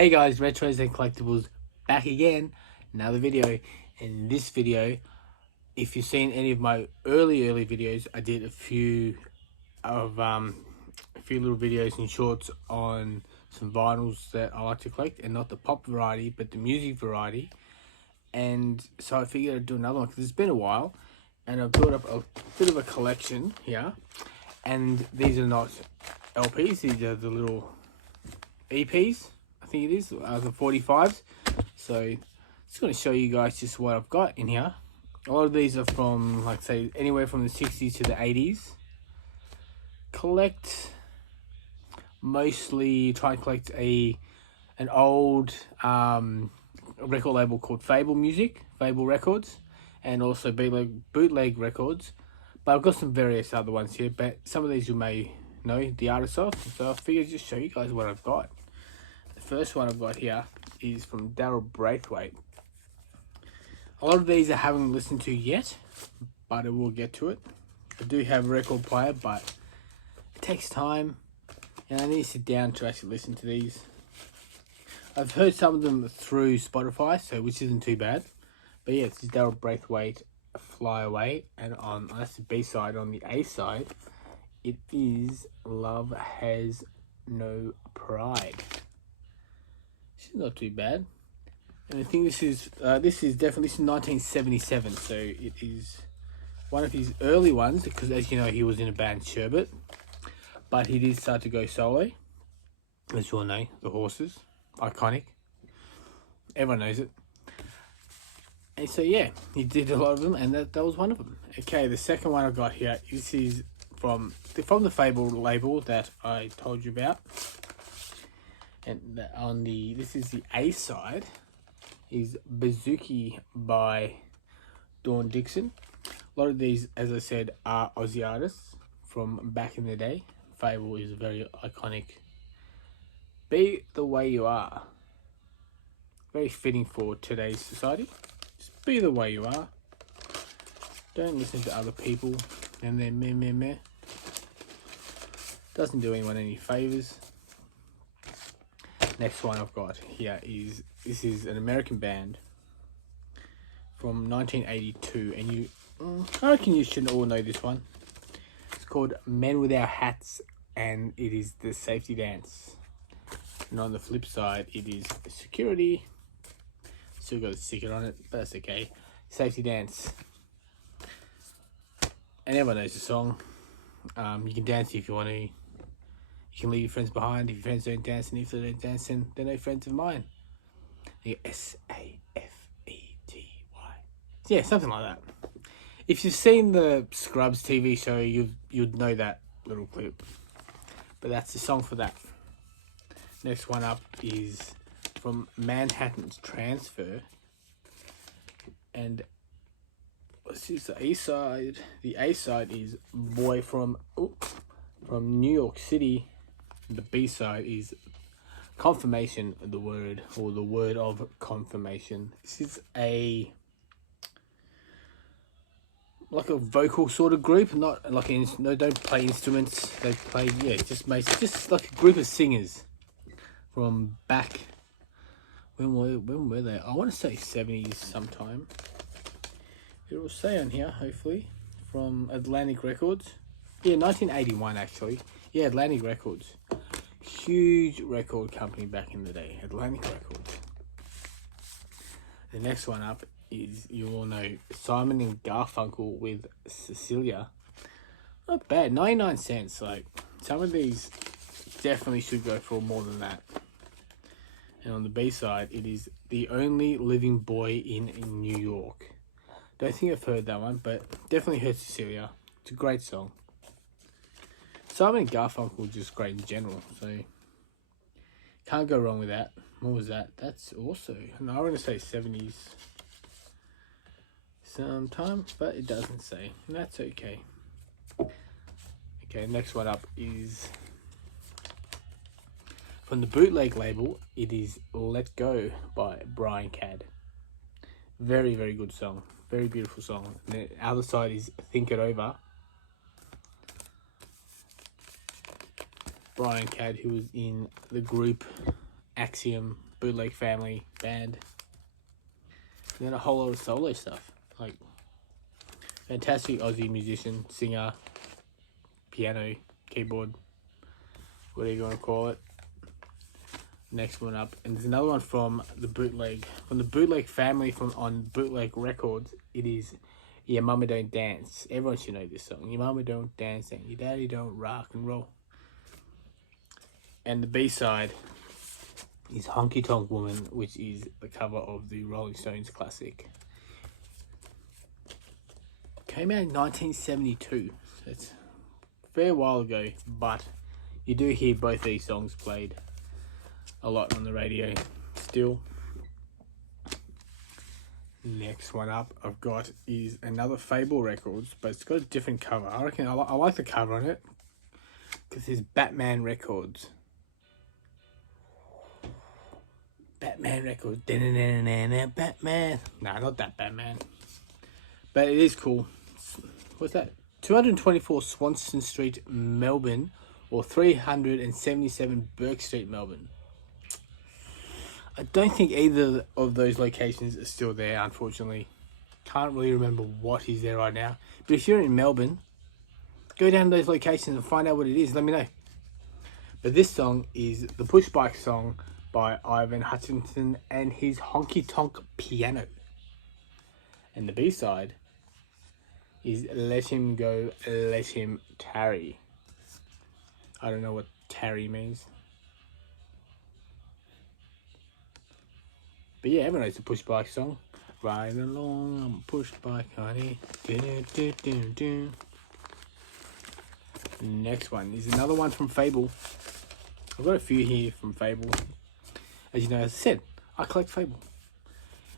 Hey guys, Retros and Collectibles back again. Another video. In this video, if you've seen any of my early videos, I did a few little videos and shorts on some vinyls that I like to collect, and not the pop variety, but the music variety. And so I figured I'd do another one because it's been a while, and I've built up a bit of a collection here. And these are not LPs; these are the little EPs. I think it is the 45s. So just going to show you guys just what I've got in here. A lot of these are from, like, say, anywhere from the 60s to the 80s. Try and collect an old record label called Fable Records, and also bootleg records. But I've got some various other ones here, but some of these you may know the artists of, so I figured just show you guys what I've got. The first one I've got here is from Daryl Braithwaite. A lot of these I haven't listened to yet, but I will get to it. I do have a record player, but it takes time, and I need to sit down to actually listen to these. I've heard some of them through Spotify, so which isn't too bad. But yeah, this is Daryl Braithwaite, Fly Away, and that's the B side. On the A side, it is Love Has No Pride. This is not too bad, and I think this is definitely 1977, so it is one of his early ones, because as you know, he was in a band Sherbet, but he did start to go solo. As you all know, the Horses, iconic, everyone knows it. And so yeah, he did a lot of them, and that was one of them. Okay, the second one I got here, this is from the Fable label that I told you about. And this is the A side, is Bazooki by Dawn Dixon. A lot of these, as I said, are Aussie artists from back in the day. Fable is a very iconic. Be the way you are. Very fitting for today's society. Just be the way you are. Don't listen to other people and their meh. Doesn't do anyone any favors. Next one I've got here is an American band from 1982, and I reckon you should all know this one. It's called Men Without Hats, and it is the Safety Dance. And on the flip side, it is Security. Still got a sticker on it, but that's okay. Safety Dance, and everyone knows the song. You can dance if you want to. You can leave your friends behind if your friends don't dance, and if they don't dance, then they're no friends of mine. Safety. Yeah, something like that. If you've seen the Scrubs TV show, you'd know that little clip. But that's the song for that. Next one up is from Manhattan's Transfer, and this is the A side. The A side is Boy from New York City. The B side is Confirmation, the Word, or the Word of Confirmation. This is like a vocal sort of group, not like don't play instruments. They play just like a group of singers from back. When were they? I want to say 70s sometime. It will say on here, hopefully, from Atlantic Records. Yeah, 1981 actually. Yeah, Atlantic Records. Huge record company back in the day, Atlantic Records. The next one up is, you all know, Simon and Garfunkel with Cecilia. Not bad, 99 cents. Like, some of these definitely should go for more than that. And on the B side, it is The Only Living Boy in New York. Don't think I've heard that one, but definitely heard Cecilia. It's a great song. Simon and Garfunkel is just great in general, so can't go wrong with that. What was that? That's also, no, I'm going to say 70s sometime, but it doesn't say, and that's okay. Okay, next one up is from the bootleg label. It is Let Go by Brian Cadd. Very, very good song. Very beautiful song. And the other side is Think It Over. Brian Cadd, who was in the group Axiom, Bootleg Family band. And then a whole lot of solo stuff. Like, fantastic Aussie musician, singer, piano, keyboard, whatever you want to call it. Next one up, and there's another one from the Bootleg Family on Bootleg Records. It is Your Mama Don't Dance. Everyone should know this song. Your mama don't dance and your daddy don't rock and roll. And the B-side is Honky Tonk Woman, which is the cover of the Rolling Stones classic. Came out in 1972. So it's a fair while ago, but you do hear both these songs played a lot on the radio still. Next one up I've got is another Fable Records, but it's got a different cover. I reckon I like the cover on it because it's Batman Records. Batman Records. Batman. Nah, not that Batman. But it is cool. What's that? 224 Swanston Street, Melbourne, or 377 Burke Street, Melbourne. I don't think either of those locations are still there, unfortunately. Can't really remember what is there right now. But if you're in Melbourne, go down to those locations and find out what it is. Let me know. But this song is the Push Bike song by Ivan Hutchinson and his Honky Tonk Piano. And the B-side is Let Him Go, Let Him Tarry. I don't know what tarry means. But yeah, everyone knows the Push Bike song. Riding along on a push bike, honey. Do. Next one is another one from Fable. I've got a few here from Fable. As you know, as I said, I collect Fable.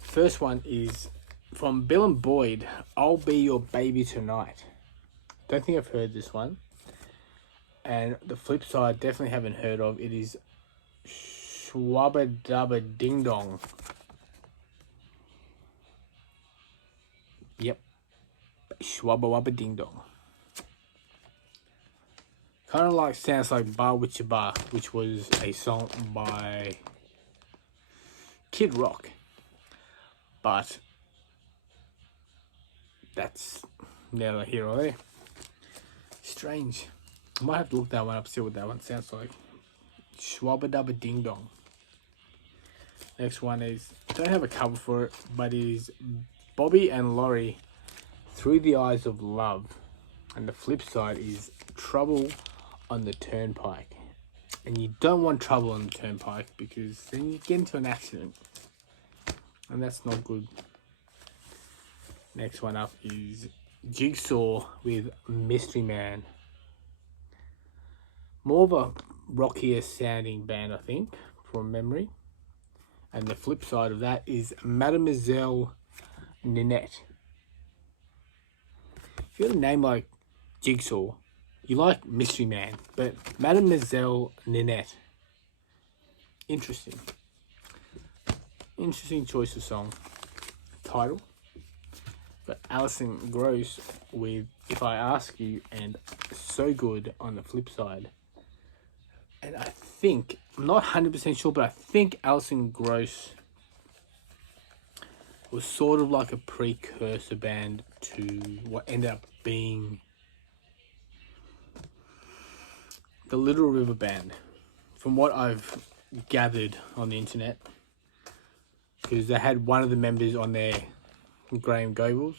First one is from Bill and Boyd, I'll Be Your Baby Tonight. Don't think I've heard this one. And the flip side, definitely haven't heard of. It is Swabba Dubba Ding Dong. Yep. Swabba Wabba Ding Dong. Kind of like sounds like Bar Witcha Bar, which was a song by Kid Rock. But that's neither here or there. Strange. I might have to look that one up, see what that one sounds like. Swabba Dubba Ding Dong. Next one is, I don't have a cover for it, but it is Bobby and Laurie, Through the Eyes of Love. And the flip side is Trouble on the Turnpike. And you don't want trouble on the turnpike because then you get into an accident. And that's not good. Next one up is Jigsaw with Mystery Man. More of a rockier sounding band, I think, from memory. And the flip side of that is Mademoiselle Ninette. If you got a name like Jigsaw, you like Mystery Man, but Mademoiselle Ninette. Interesting. Interesting choice of song. Title. But Alison Gross with If I Ask You and So Good on the flip side. And I think, I'm not 100% sure, but I think Alison Gross was sort of like a precursor band to what ended up being the Little River Band, from what I've gathered on the internet, because they had one of the members on there, Graham Gobles,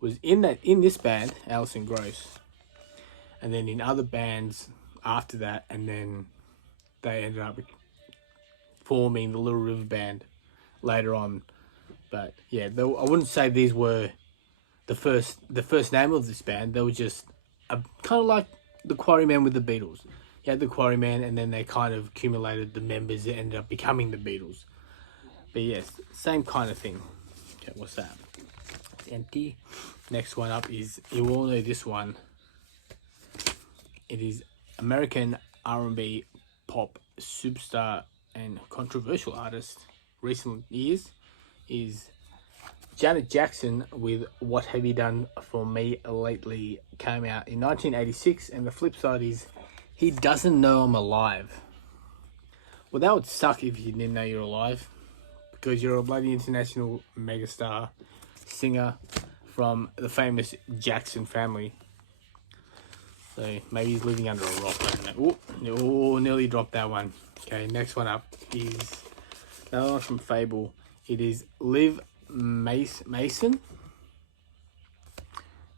was in this band, Alison Gross, and then in other bands after that, and then they ended up forming the Little River Band later on. But yeah, I wouldn't say these were the first name of this band. They were just kind of like the Quarrymen with the Beatles. You had the Quarrymen, and then they kind of accumulated the members that ended up becoming the Beatles. But yes, same kind of thing. Okay, what's that? It's empty. Next one up is, you all know this one. It is American R&B pop superstar and controversial artist recent years is Janet Jackson with What Have You Done For Me Lately. Came out in 1986, and the flip side is He Doesn't Know I'm Alive. Well, that would suck if you didn't know you're alive, because you're a bloody international megastar singer from the famous Jackson family. So maybe he's living under a rock. I don't know. Oh, nearly dropped that one. Okay, next one up is another one from Fable. It is Liv Mason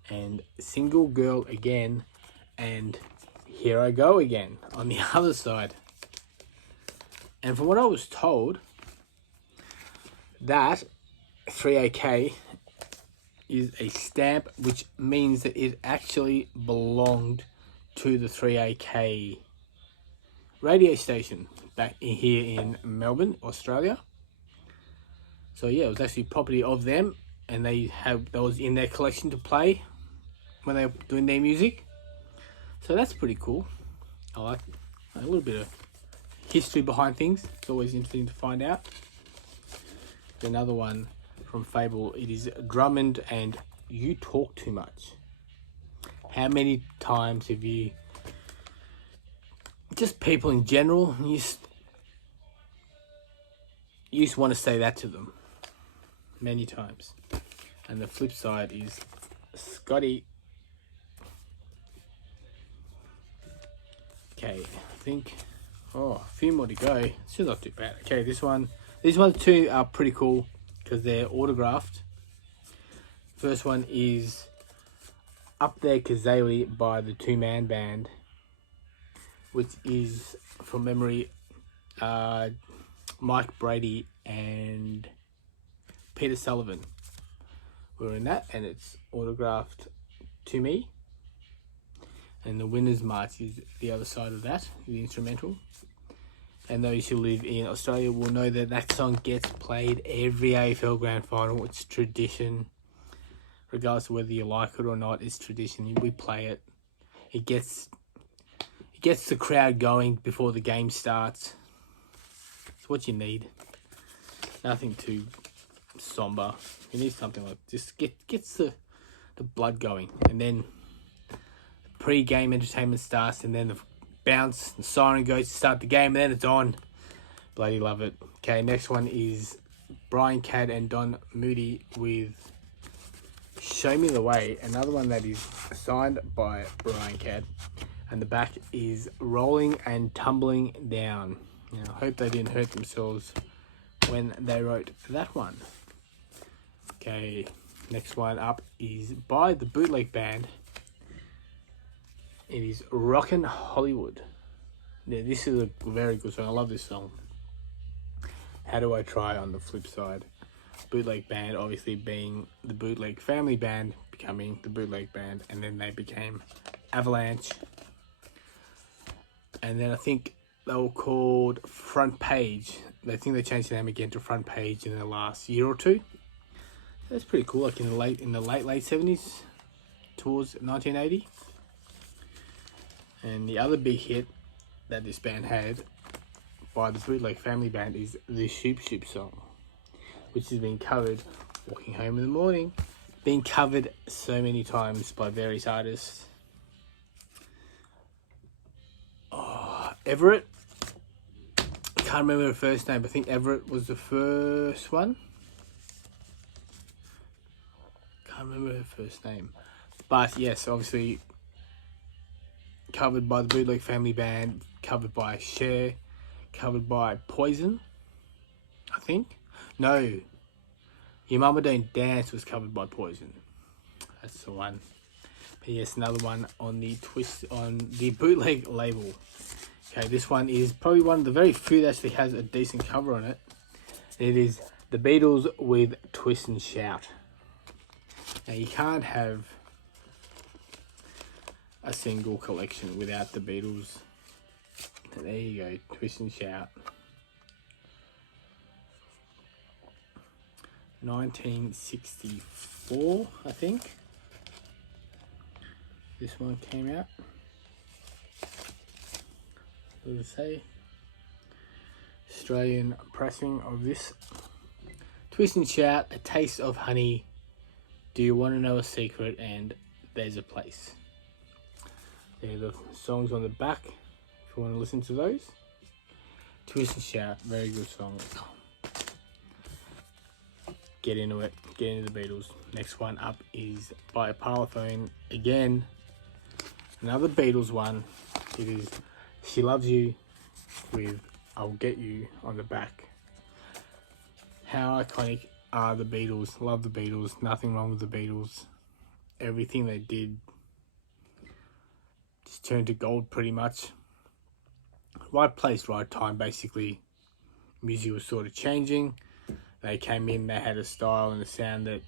and Single Girl Again and Here I Go Again on the other side. And from what I was told, that 3AK is a stamp, which means that it actually belonged to the 3AK radio station back here in Melbourne, Australia. So yeah, it was actually property of them, and that was in their collection to play when they were doing their music. So that's pretty cool. I like a little bit of history behind things. It's always interesting to find out. Another one from Fable. It is Drummond and You Talk Too Much. How many times have you, just people in general, you just want to say that to them? Many times. And the flip side is Scotty. Okay, I think, a few more to go. It's still not too bad. Okay, these ones two are pretty cool because they're autographed. First one is Up There Kazali by the Two Man Band, which is, from memory, Mike Brady and Peter Sullivan were in that, and it's autographed to me. And the Winner's March is the other side of that, the instrumental. And those who live in Australia will know that that song gets played every AFL Grand Final. It's tradition. Regardless of whether you like it or not, it's tradition. We play it. It gets the crowd going before the game starts. It's what you need. Nothing too somber. You need something like just gets the blood going, and then pre-game entertainment starts, and then the bounce, the siren goes to start the game, and then it's on. Bloody love it. Okay, next one is Brian Cadd and Don Moody with Show Me the Way, another one that is signed by Brian Cadd, and the back is Rolling and Tumbling Down. Now, I hope they didn't hurt themselves when they wrote that one. Okay, next one up is by the Bootleg Band. It is Rockin' Hollywood. Yeah, this is a very good song. I love this song. How Do I Try on the flip side. Bootleg Band obviously being the Bootleg family band, becoming the Bootleg Band, and then they became Avalanche. And then I think they were called Front Page. I think they changed the name again to Front Page in the last year or two. That's pretty cool, like in the late 70s towards 1980. And the other big hit that this band had by the Bootleg family band is the Shoop Shoop song, which has been covered, Walking Home in the Morning, been covered so many times by various artists. Everett, I can't remember her first name, but I think Everett was the first one. Can't remember her first name. But yes, obviously covered by the Bootleg family band, covered by Cher, covered by Poison, I think. No, Your Mama Don't Dance was covered by Poison. That's the one. But yes, another one on the Bootleg label. Okay, this one is probably one of the very few that actually has a decent cover on it. It is the Beatles with Twist and Shout. Now, you can't have a single collection without the Beatles. And there you go, Twist and Shout. 1964, I think. This one came out. What does it say? Australian pressing of this. Twist and Shout, A Taste of Honey, Do You Want to Know a Secret, and There's a Place. They're the songs on the back, if you want to listen to those. Twist and Shout, very good song. Get into it. Get into the Beatles. Next one up is by Parlophone. Again, another Beatles one. It is She Loves You with I'll Get You on the back. How iconic are the Beatles? Love the Beatles. Nothing wrong with the Beatles. Everything they did just turned to gold pretty much. Right place, right time, basically. Music was sort of changing. They came in, they had a style and a sound that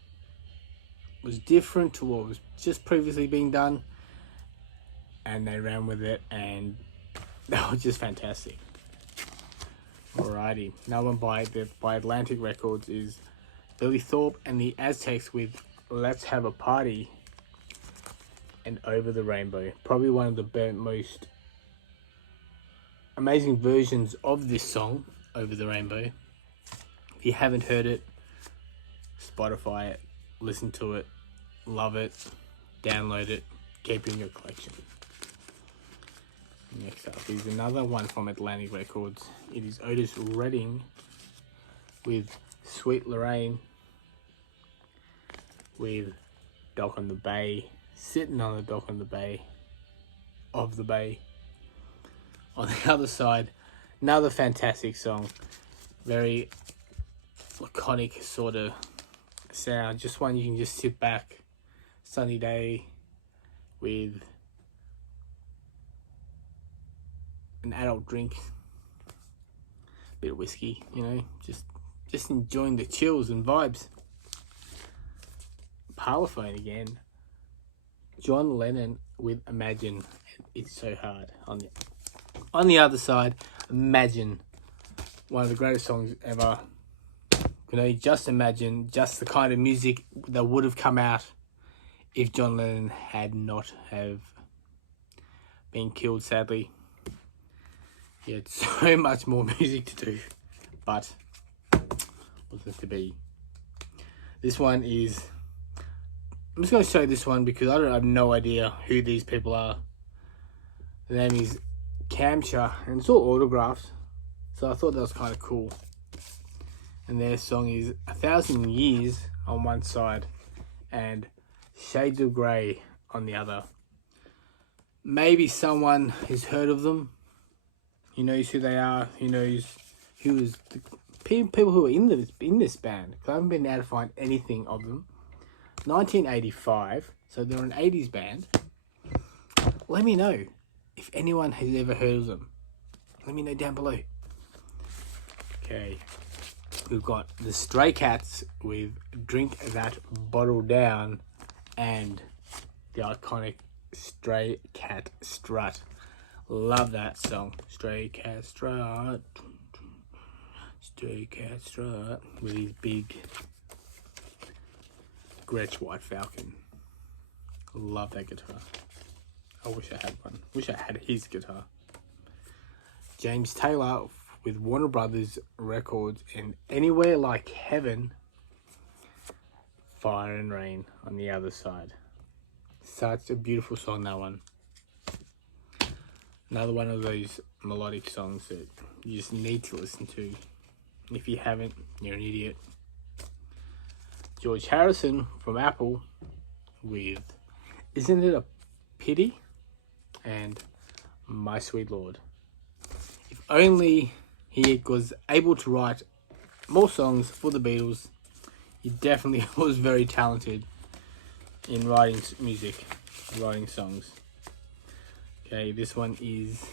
was different to what was just previously being done. And they ran with it, and they were just fantastic. Alrighty, another one by Atlantic Records is Billy Thorpe and the Aztecs with Let's Have a Party and Over the Rainbow. Probably one of the most amazing versions of this song, Over the Rainbow. If you haven't heard it, Spotify it, listen to it, love it, download it, keep it in your collection. Next up is another one from Atlantic Records. It is Otis Redding with Sweet Lorraine with Dock on the Bay, sitting on the dock on the bay, of the bay. On the other side, another fantastic song. Very laconic sort of sound. Just one you can just sit back, sunny day, with an adult drink, bit of whiskey, you know, just enjoying the chills and vibes. Parlophone again. John Lennon with Imagine. It's so hard. On the other side, Imagine, one of the greatest songs ever. You know, just imagine just the kind of music that would have come out if John Lennon had not have been killed, sadly. He had so much more music to do, but wasn't to be. This one is, I'm just going to show this one because I have no idea who these people are. The name is Kamcha, and it's all autographed, so I thought that was kind of cool. And their song is 1,000 Years on one side and Shades of Grey on the other. Maybe someone has heard of them. He knows who they are. He knows who is the people who are in this band. Because I haven't been able to find anything of them. 1985, so they're an 80s band. Let me know if anyone has ever heard of them. Let me know down below. Okay, we've got the Stray Cats with Drink That Bottle Down and the iconic Stray Cat Strut. Love that song. Stray Cat Strut. Stray Cat Strut. With his big Gretsch White Falcon. Love that guitar. I wish I had one. Wish I had his guitar. James Taylor with Warner Brothers Records and Anywhere Like Heaven. Fire and Rain on the other side. Such a beautiful song, that one. Another one of those melodic songs that you just need to listen to. If you haven't, you're an idiot. George Harrison from Apple with Isn't It a Pity? And My Sweet Lord. If only he was able to write more songs for the Beatles. He definitely was very talented in writing music, writing songs. Okay, this one is,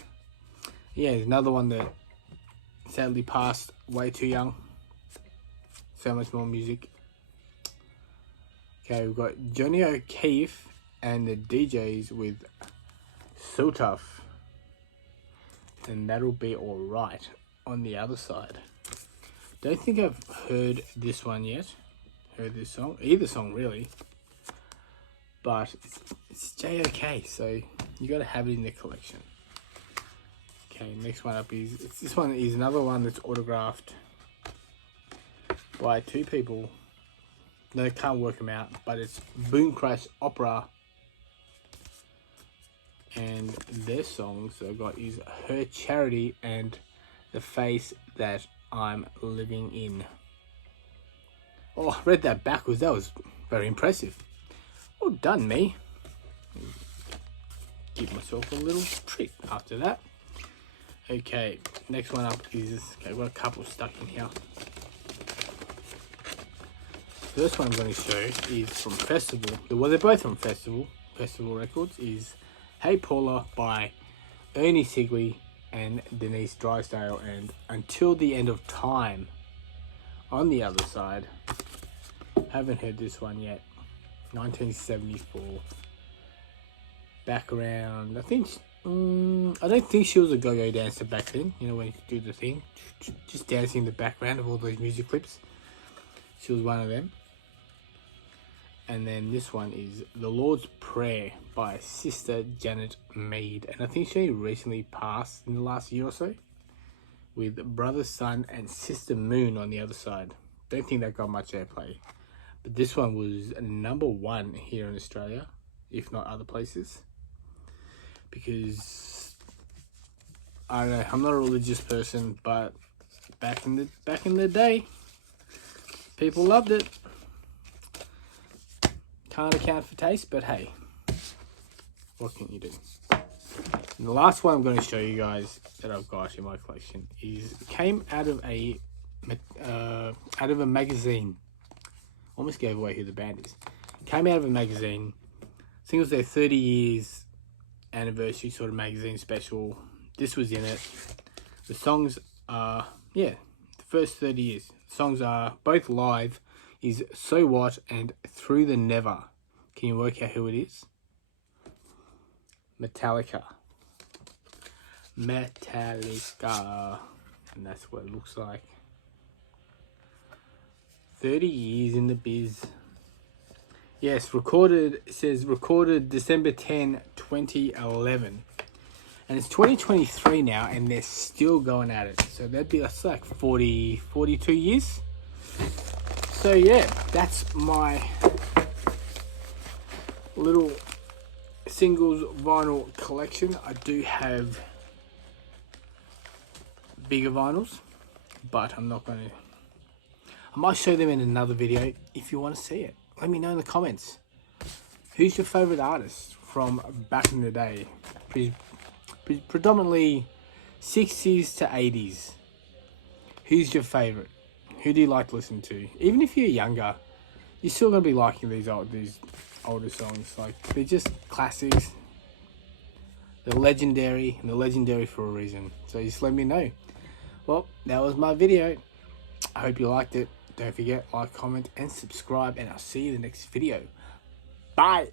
another one that sadly passed way too young. So much more music. Okay, we've got Johnny O'Keefe and the DJs with So Tough. And That'll Be Alright on the other side. Don't think I've heard this one yet. Heard this song. Either song, really. But it's J-OK, so you got to have it in the collection. Okay, next one up is, this one is another one that's autographed by two people. No, can't work them out, but it's Boom Crash Opera. And their songs I've got is Her Charity and the face that I'm living in. Oh, I read that backwards. That was very impressive. Well done, me. Give myself a little treat after that. Okay, next one up is, okay, I've got a couple stuck in here. First one I'm going to show is from Festival. Well, they're both from Festival Records. Is Hey Paula by Ernie Sigley and Denise Drysdale, and Until the End of Time on the other side. Haven't heard this one yet. 1974. Back around, I don't think she was a go-go dancer back then. You know, when you could do the thing, just dancing in the background of all those music clips. She was one of them. And then this one is The Lord's Prayer by Sister Janet Mead. And I think she recently passed in the last year or so, with Brother Sun and Sister Moon on the other side. Don't think that got much airplay. But this one was #1 here in Australia, if not other places. Because I don't know, I'm not a religious person, but back in the day, people loved it. Can't account for taste, but hey, what can you do? And the last one I'm going to show you guys that I've got in my collection came out of a magazine. Almost gave away who the band is. Came out of a magazine. I think it was their 30 years anniversary sort of magazine special. This was in it. The songs are, the first 30 years. The songs are both live, is So What and Through the Never. Can you work out who it is? Metallica. And that's what it looks like. 30 years in the biz. Yes, it says recorded December 10, 2011. And it's 2023 now, and they're still going at it. So that's like 42 years. So yeah, that's my little singles vinyl collection. I do have bigger vinyls, but I'm not going to. I might show them in another video if you want to see it. Let me know in the comments. Who's your favourite artist from back in the day? Predominantly 60s to 80s. Who's your favourite? Who do you like to listen to? Even if you're younger, you're still going to be liking these older songs. Like, they're just classics. They're legendary, and they're legendary for a reason. So just let me know. Well, that was my video. I hope you liked it. Don't forget, like, comment, and subscribe, and I'll see you in the next video. Bye!